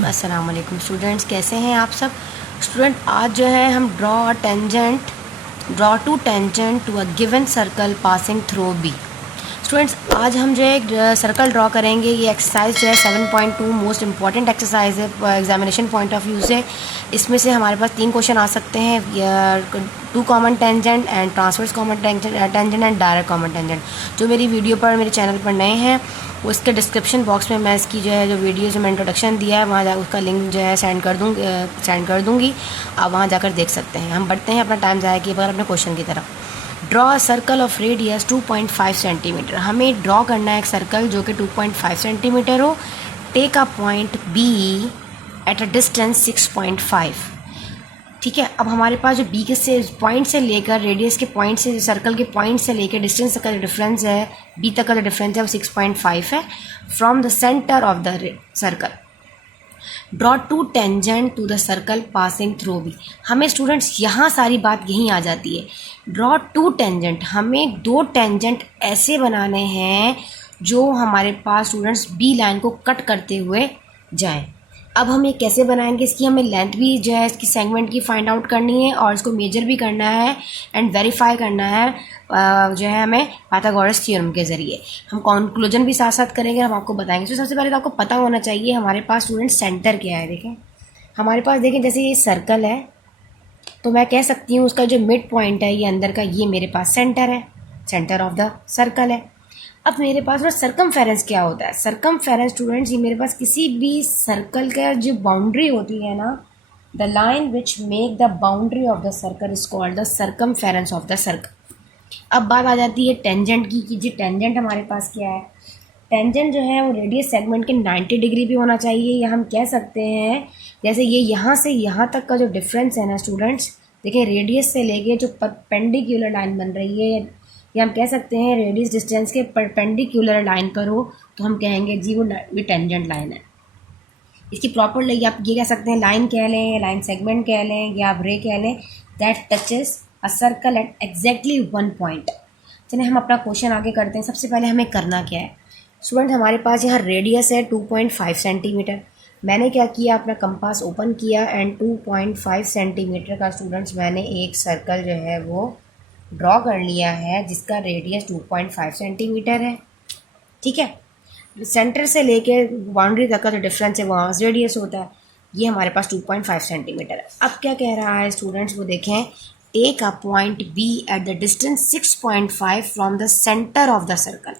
रजीम। अस्सलाम वालेकुम स्टूडेंट्स, कैसे हैं आप सब स्टूडेंट। आज जो है हम draw two tangent to a given circle passing through B. Students आज हम जो है एक सर्कल ड्रॉ करेंगे। ये एक्सरसाइज जो है 7.2 मोस्ट इंपॉर्टेंट एक्सरसाइज है एग्जामिनेशन पॉइंट ऑफ व्यू से। इसमें से हमारे पास 3 क्वेश्चन आ सकते हैं, 2 common tangent and transverse common tangent and direct common tangent. जो मेरी वीडियो पर मेरे चैनल पर नए हैं उसके डिस्क्रिप्शन बॉक्स में मैं इसकी जो है जो वीडियो जो मैं इंट्रोडक्शन दिया है वहाँ उसका लिंक जो है सेंड कर दूँगी। आप वहाँ जाकर देख सकते हैं। हम बढ़ते हैं अपना टाइम ज़ाया किए बगैर अपने क्वेश्चन की तरफ। Draw a circle of radius 2.5 centimetre. हमें ड्रॉ करना है एक सर्कल जो कि 2.5 सेंटीमीटर हो। Take a point B at a distance 6.5। ठीक है, अब हमारे पास जो बी के से पॉइंट से लेकर रेडियस के पॉइंट से सर्कल के पॉइंट से लेकर डिस्टेंस तक का जो डिफरेंस है, बी तक का जो डिफरेंस है वो 6.5 है। From the centre of the circle draw 2 tangent to the circle passing through B. हमें स्टूडेंट्स यहाँ सारी बात यहीं आ जाती है। ड्रॉ 2 टेंजेंट, हमें 2 टेंजेंट ऐसे बनाने हैं जो हमारे पास स्टूडेंट्स बी लाइन को कट करते हुए जाएं। अब हम ये कैसे बनाएंगे, इसकी हमें लेंथ भी जो है इसकी सेगमेंट की फाइंड आउट करनी है और इसको मेजर भी करना है एंड वेरीफाई करना है जो है हमें पाइथागोरस थ्योरम के ज़रिए। हम कंक्लूजन भी साथ साथ करेंगे, हम आपको बताएंगे। तो सबसे पहले तो आपको पता होना चाहिए हमारे पास स्टूडेंट सेंटर क्या है। देखें हमारे पास, देखें जैसे ये सर्कल है तो मैं कह सकती हूँ उसका जो मिड पॉइंट है ये अंदर का, ये मेरे पास सेंटर है, सेंटर ऑफ द सर्कल है। अब मेरे पास वो सर्कमफेरेंस क्या होता है। सर्कमफेरेंस स्टूडेंट्स, ये मेरे पास किसी भी सर्कल का जो बाउंड्री होती है ना, the line which make the boundary of the circle is called the circumference of the circle. अब बात आ जाती है टेंजेंट की कि जी टेंजेंट हमारे पास क्या है। टेंजेंट जो है वो रेडियस सेगमेंट के 90 डिग्री पे होना चाहिए, या हम कह सकते हैं जैसे ये यहाँ से यहाँ तक का जो डिफरेंस है ना स्टूडेंट्स, देखिए रेडियस से लेके जो परपेंडिकुलर लाइन बन रही है, या हम कह सकते हैं रेडियस डिस्टेंस के परपेंडिकुलर लाइन पर हो तो हम कहेंगे जी वो टेंजेंट लाइन है। इसकी प्रॉपर लेगी आप ये कह सकते हैं लाइन कह लें, लाइन सेगमेंट कह लें, या आप रे कह लें, that touches a circle at exactly 1 point. चलिए हम अपना क्वेश्चन आगे करते हैं। सबसे पहले हमें करना क्या है स्टूडेंट, हमारे पास यहाँ रेडियस है 2.5 सेंटीमीटर। मैंने क्या किया, अपना कंपास ओपन किया एंड 2.5 सेंटीमीटर का स्टूडेंट्स मैंने एक सर्कल जो है वो ड्रॉ कर लिया है जिसका रेडियस 2.5 सेंटीमीटर है। ठीक है, सेंटर से लेके बाउंड्री तक का जो डिफरेंस है वहाँ रेडियस होता है, ये हमारे पास 2.5 सेंटीमीटर है। अब क्या कह रहा है स्टूडेंट्स, वो देखें, take a point B at the distance 6.5 from the centre of the circle.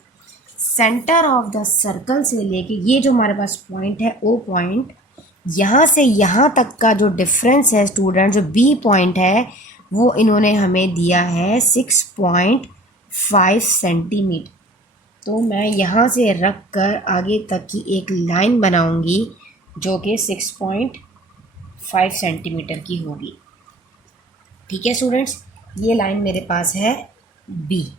Centre of the circle से लेके ये जो हमारे पास पॉइंट है ओ पॉइंट, यहाँ से यहाँ तक का जो डिफरेंस है स्टूडेंट, जो बी पॉइंट है वो इन्होंने हमें दिया है 6.5 सेंटीमीटर। तो मैं यहाँ से रख कर आगे तक की एक लाइन बनाऊंगी जो कि 6.5 सेंटीमीटर की होगी। ठीक है स्टूडेंट्स, ये लाइन मेरे पास है बी,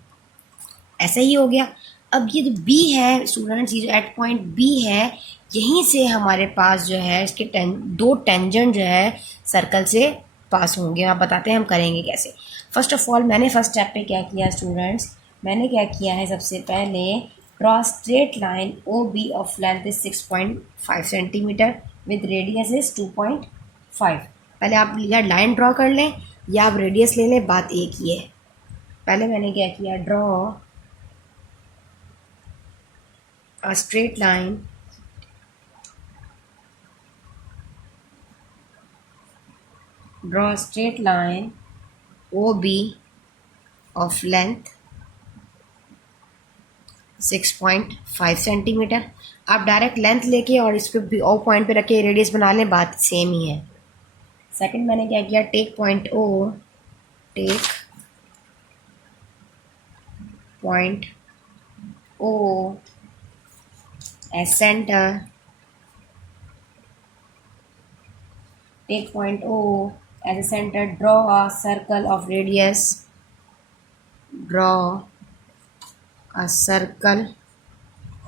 ऐसा ही हो गया। अब ये जो बी है स्टूडेंट्स, ये जो एट पॉइंट बी है, यहीं से हमारे पास जो है इसके 2 टेंजेंट जो है सर्कल से पास होंगे। आप बताते हैं हम करेंगे कैसे। फर्स्ट ऑफ ऑल मैंने फर्स्ट स्टेप पे क्या किया स्टूडेंट्स, मैंने क्या किया है, सबसे पहले draw straight line O B of length is 6.5 centimetre with radius is 2.5। पहले आप या लाइन ड्रॉ कर लें या आप रेडियस ले लें, बात एक ही है। पहले मैंने क्या किया, draw a straight line OB of length 6.5 centimetre. आप डायरेक्ट लेंथ लेके और इस पे ओ पॉइंट पे रखे रेडियस बना लें, बात सेम ही है। सेकंड मैंने क्या किया, take point O as center, take point O as a center, draw a circle of radius,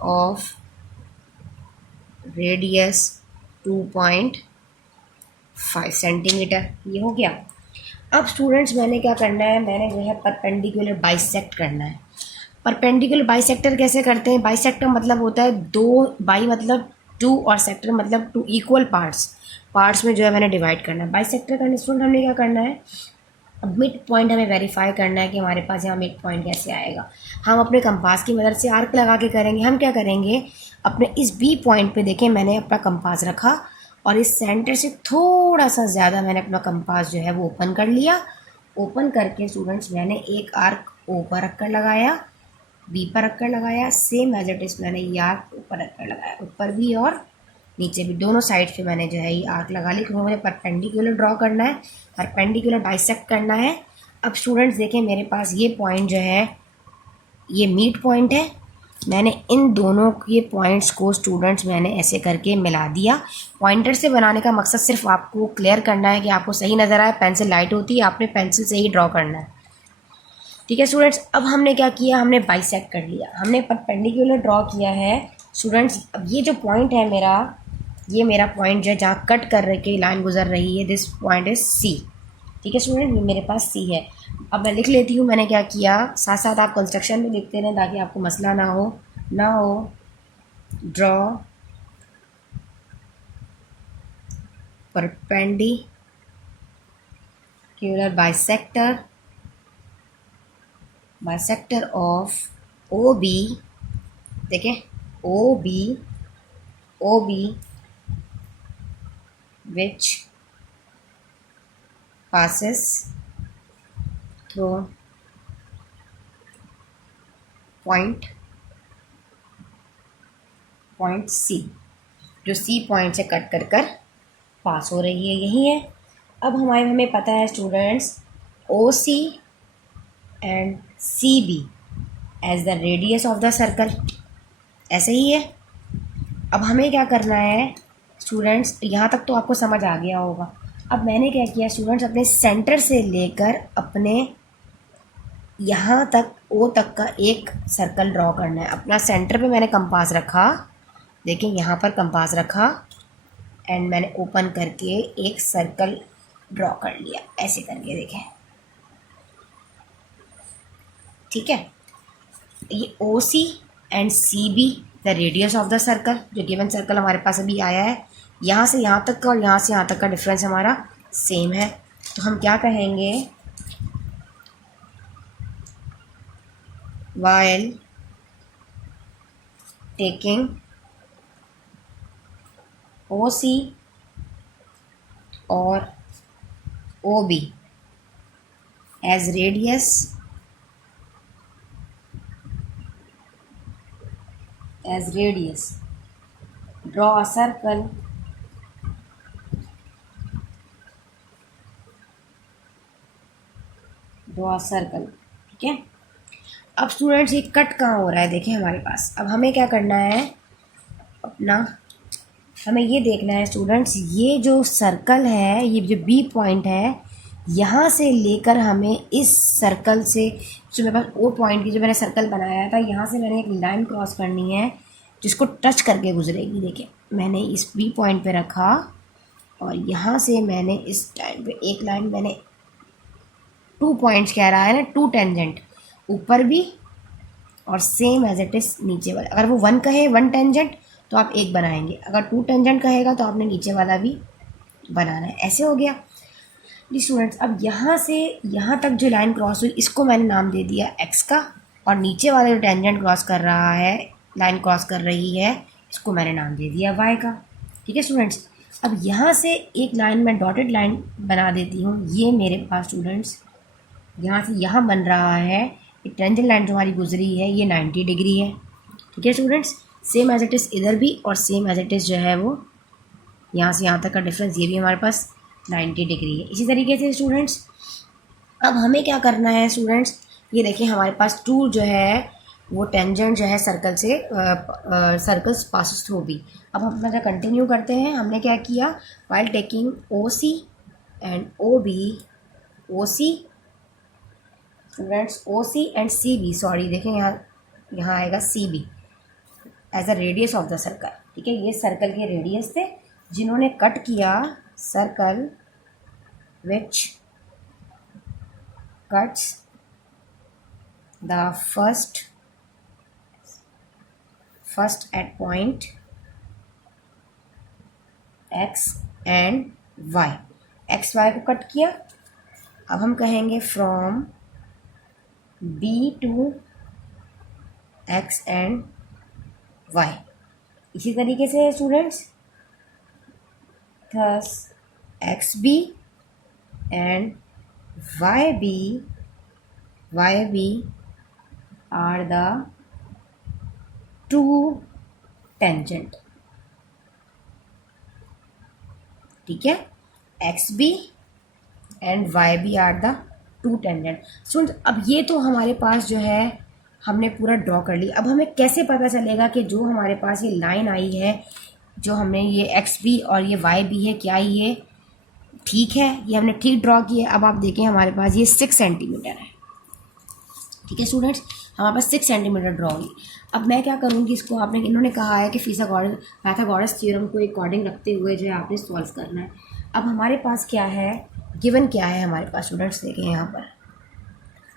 of radius 2.5 centimetre. ये हो गया। अब स्टूडेंट्स मैंने क्या करना है, मैंने जो है परपेंडिकुलर बाइसेक्ट करना है। परपेंडिकुलर बाइसेक्टर कैसे करते हैं, बाइसेक्टर मतलब होता है 2 बाई मतलब टू, और सेक्टर मतलब टू इक्वल पार्ट्स में जो है मैंने डिवाइड करना है। बाइसेक्टर का स्टूडेंट हमने क्या करना है, अब मिड पॉइंट हमें वेरीफाई करना है कि हमारे पास यहाँ मिड पॉइंट कैसे आएगा। हम अपने कंपास की मदद से आर्क लगा के करेंगे। हम क्या करेंगे, अपने इस बी पॉइंट पे देखें मैंने अपना कंपास रखा और इस सेंटर से थोड़ा सा ज़्यादा मैंने अपना कंपास जो है वो ओपन कर लिया। ओपन करके स्टूडेंट्स मैंने एक आर्क ओ पर रख कर लगाया, बी पर रख कर लगाया, सेम एज इट इज़ मैंने ये आर्क ऊपर रख कर लगाया, ऊपर भी और नीचे भी दोनों साइड पे मैंने जो है ये आर्क लगा ली, क्योंकि मुझे परपेंडिकुलर ड्रॉ करना है, परपेंडिकुलर बाइसेक्ट करना है। अब स्टूडेंट्स देखें मेरे पास ये पॉइंट जो है ये मीट पॉइंट है। मैंने इन दोनों के पॉइंट्स को स्टूडेंट्स मैंने ऐसे करके मिला दिया। पॉइंटर से बनाने का मकसद सिर्फ आपको क्लियर करना है कि आपको सही नज़र आए। पेंसिल लाइट होती है, आपने पेंसिल से ही ड्रॉ करना है, ठीक है स्टूडेंट्स। अब हमने क्या किया, हमने बाइसेक्ट कर लिया, हमने परपेंडिकुलर ड्रॉ किया है स्टूडेंट्स। अब ये जो पॉइंट है मेरा, ये मेरा पॉइंट जो है जहाँ कट कर रही लाइन गुजर रही है, दिस पॉइंट इज सी, ठीक है स्टूडेंट, ये मेरे पास सी है। अब मैं लिख लेती हूँ मैंने क्या किया, साथ साथ आप कंस्ट्रक्शन में लिखते रहें ताकि आपको मसला ना हो। Draw perpendicular bisector of O B, देखें O B which passes through point C, जो C पॉइंट से कट कर पास हो रही है, यही है। अब हमें पता है students OC and CB as the radius of the circle, ऐसे ही है। अब हमें क्या करना है स्टूडेंट्स, यहाँ तक तो आपको समझ आ गया होगा। अब मैंने क्या किया स्टूडेंट्स, अपने सेंटर से लेकर अपने यहाँ तक ओ तक का एक सर्कल ड्रॉ करना है। अपना सेंटर पे मैंने कंपास रखा, देखें यहाँ पर कंपास रखा एंड मैंने ओपन करके एक सर्कल ड्रॉ कर लिया, ऐसे करके देखें, ठीक है। ये OC and CB the radius of the circle, जो गिवन सर्कल हमारे पास अभी आया है, यहाँ से यहाँ तक का और यहाँ से यहाँ तक का डिफरेंस हमारा सेम है। तो हम क्या कहेंगे, while taking OC और OB as radius, draw a circle ठीक है। अब स्टूडेंट्स ये कट कहाँ हो रहा है, देखें हमारे पास। अब हमें क्या करना है, हमें ये देखना है स्टूडेंट्स, ये जो सर्कल है, ये जो बी पॉइंट है, यहाँ से लेकर हमें इस सर्कल से, जो मेरे पास ओ पॉइंट की जो मैंने सर्कल बनाया था, यहाँ से मैंने एक लाइन क्रॉस करनी है जिसको टच करके गुजरेगी। देखिए मैंने इस बी पॉइंट पे रखा और यहाँ से मैंने इस टाइम पे एक लाइन, मैंने 2 पॉइंट्स कह रहा है ना, 2 टेंजेंट, ऊपर भी और सेम एज इट इज़ नीचे वाला। अगर वो 1 कहे 1 टेंजेंट तो आप एक बनाएंगे, अगर 2 टेंजेंट कहेगा तो आपने नीचे वाला भी बनाना है। ऐसे हो गया जी स्टूडेंट्स। अब यहाँ से यहाँ तक जो लाइन क्रॉस हुई, इसको मैंने नाम दे दिया x का, और नीचे वाला जो टेंजेंट क्रॉस कर रहा है, लाइन क्रॉस कर रही है, इसको मैंने नाम दे दिया y का, ठीक है स्टूडेंट्स। अब यहाँ से एक लाइन में डॉटेड लाइन बना देती हूँ। ये मेरे पास स्टूडेंट्स यहाँ से यहाँ बन रहा है, टेंजेंट लाइन जो हमारी गुजरी है ये 90 डिग्री है, ठीक है students. Same as it is इधर भी, और सेम एज इट इज़ जो है वो यहाँ से यहाँ तक का डिफरेंस, ये भी हमारे पास 90 डिग्री है। इसी तरीके से स्टूडेंट्स अब हमें क्या करना है स्टूडेंट्स, ये देखिए हमारे पास 2 जो है वो टेंजेंट जो है सर्कल से सर्कल्स पासिस थ्रू बी। अब हम अपना कंटिन्यू करते हैं। हमने क्या किया, while taking OC and OB, OC students OC and CB, sorry देखें यहाँ आएगा CB as a radius of the circle, ठीक है। ये सर्कल के रेडियस थे जिन्होंने कट किया circle which cuts the first at point X and Y, X Y को कट किया। अब हम कहेंगे from B to X and Y. इसी तरीके से students, thus X B and Y B are the two tangent. ठीक है, X B and Y B are the two tangent. Students अब ये तो हमारे पास जो है हमने पूरा ड्रॉ कर ली। अब हमें कैसे पता चलेगा कि जो हमारे पास ये लाइन आई है, जो हमने ये एक्स बी और ये वाई बी है, क्या ये ठीक है, ये हमने ठीक ड्रॉ किया। अब आप देखें हमारे पास ये 6 सेंटीमीटर है। ठीक है स्टूडेंट्स, हमारे पास 6 सेंटीमीटर ड्रॉ हुई। अब मैं क्या करूँगी, इसको आपने इन्होंने कहा है कि पाइथागोरस थ्योरम को अकॉर्डिंग रखते हुए जो है आपने सॉल्व करना है। अब हमारे पास क्या है, गिवन क्या है हमारे पास स्टूडेंट्स, देखें यहाँ पर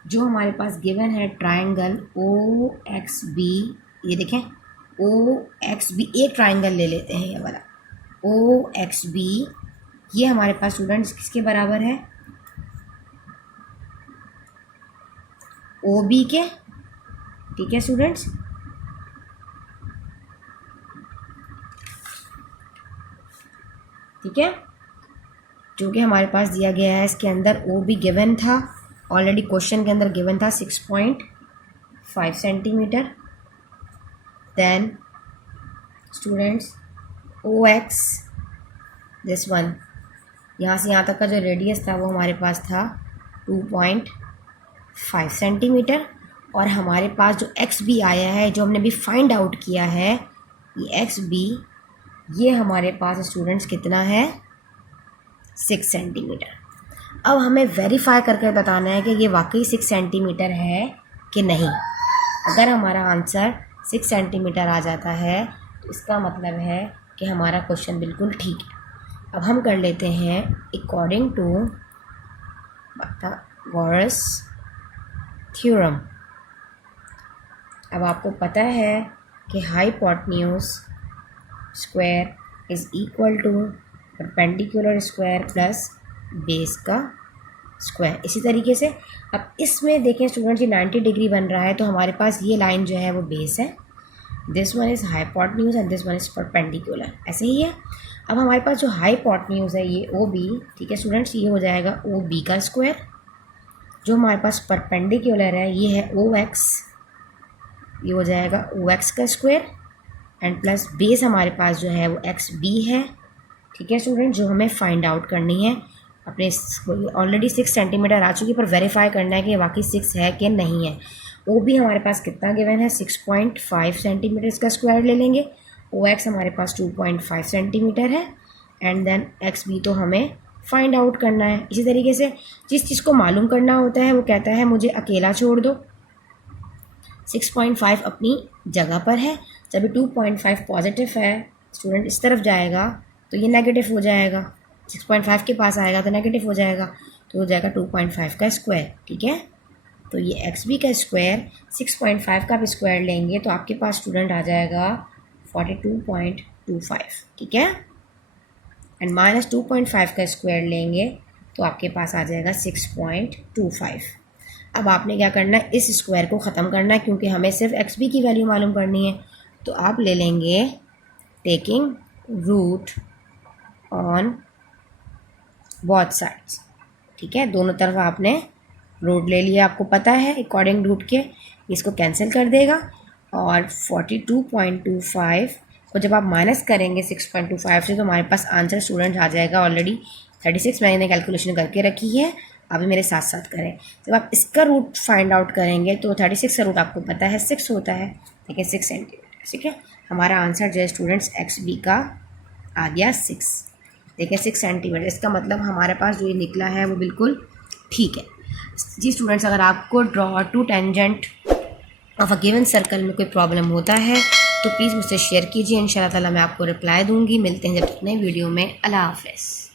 जो हमारे पास गिवन है ट्राइंगल ओ एक्स बी। ये देखें ओ एक्स बी, एक ट्राइंगल ले लेते हैं ये वाला ओ एक्स बी। ये हमारे पास स्टूडेंट्स किसके बराबर है, ओ बी के। ठीक है स्टूडेंट्स, ठीक है, जो कि हमारे पास दिया गया है। इसके अंदर ओ बी गिवन था, ऑलरेडी क्वेश्चन के अंदर गिवन था 6.5 centimetre. Then students O X, this one, यहाँ से यहाँ तक का जो रेडियस था वो हमारे पास था 2.5 सेंटीमीटर। और हमारे पास जो एक्स बी आया है, जो हमने भी फाइंड आउट किया है, ये एक्स बी, ये हमारे पास स्टूडेंट्स कितना है, 6 सेंटीमीटर। अब हमें वेरीफाई करके बताना है कि ये वाकई 6 सेंटीमीटर है कि नहीं। अगर हमारा आंसर 6 सेंटीमीटर आ जाता है तो इसका मतलब है कि हमारा क्वेश्चन बिल्कुल ठीक है। अब हम कर लेते हैं अकॉर्डिंग टू पाइथागोरस थ्योरम। अब आपको पता है कि hypotenuse square is equal to perpendicular square plus base का स्क्वायर। इसी तरीके से अब इसमें देखें स्टूडेंट्स, ये 90 डिग्री बन रहा है, तो हमारे पास ये लाइन जो है वो बेस है। This one is hypotenuse and this one is perpendicular, ऐसे ही है। अब हमारे पास जो हाइपोटेन्यूज है ये ओ बी, ठीक है स्टूडेंट्स, ये हो जाएगा ओ बी का स्क्वायर। जो हमारे पास परपेंडिकुलर है ये है ओ एक्स, ये हो जाएगा ओ एक्स का स्क्वायर एंड प्लस बेस हमारे पास जो है वो एक्स बी है। ठीक है स्टूडेंट, जो हमें फाइंड आउट करनी है अपने, ऑलरेडी 6 सेंटीमीटर आ चुकी है, पर वेरीफाई करना है कि वाकई 6 है कि नहीं है। ओ बी हमारे पास कितना गिवन है, 6.5 सेंटीमीटर, इसका स्क्वायर ले लेंगे। ओ एक्स हमारे पास 2.5 सेंटीमीटर है एंड देन एक्स बी तो हमें फाइंड आउट करना है। इसी तरीके से जिस चीज़ को मालूम करना होता है वो कहता है मुझे अकेला छोड़ दो। 6.5 अपनी जगह पर है, जब 2.5 पॉजिटिव है स्टूडेंट इस तरफ जाएगा तो ये नेगेटिव हो जाएगा, 6.5 के पास आएगा तो नेगेटिव हो जाएगा, तो हो जाएगा 2.5 का स्क्वायर। ठीक है, तो ये एक्स बी का स्क्वायर 6.5 का भी स्क्वायर लेंगे तो आपके पास स्टूडेंट आ जाएगा 42.25। ठीक है, एंड माइनस 2.5 का स्क्वायर लेंगे तो आपके पास आ जाएगा 6.25। अब आपने क्या करना है, इस स्क्वायर को ख़त्म करना है, क्योंकि हमें सिर्फ एक्स बी की वैल्यू मालूम करनी है। तो आप ले लेंगे taking root on both sides. ठीक है, दोनों तरफ आपने रूट ले लिया, आपको पता है अकॉर्डिंग रूट के, इसको कैंसिल कर देगा और 42.25 को जब आप माइनस करेंगे 6.25 से तो हमारे पास आंसर स्टूडेंट आ जाएगा ऑलरेडी 36। मैंने कैलकुलेशन करके रखी है, अभी मेरे साथ साथ करें। जब आप इसका रूट फाइंड आउट करेंगे तो 36 का रूट आपको पता है 6 होता है, ठीक है, 6 सेंटीमीटर। ठीक है, हमारा आंसर जो है स्टूडेंट्स एक्स बी का आ गया 6। देखिए 6 सेंटीमीटर, इसका मतलब हमारे पास जो ये निकला है वो बिल्कुल ठीक है। जी स्टूडेंट्स, अगर आपको draw two tangent of a given circle में कोई प्रॉब्लम होता है तो प्लीज़ मुझसे शेयर कीजिए, इंशाल्लाह ताला मैं आपको रिप्लाई दूंगी। मिलते हैं जब तक नई वीडियो में। अल्लाह हाफ़िज़।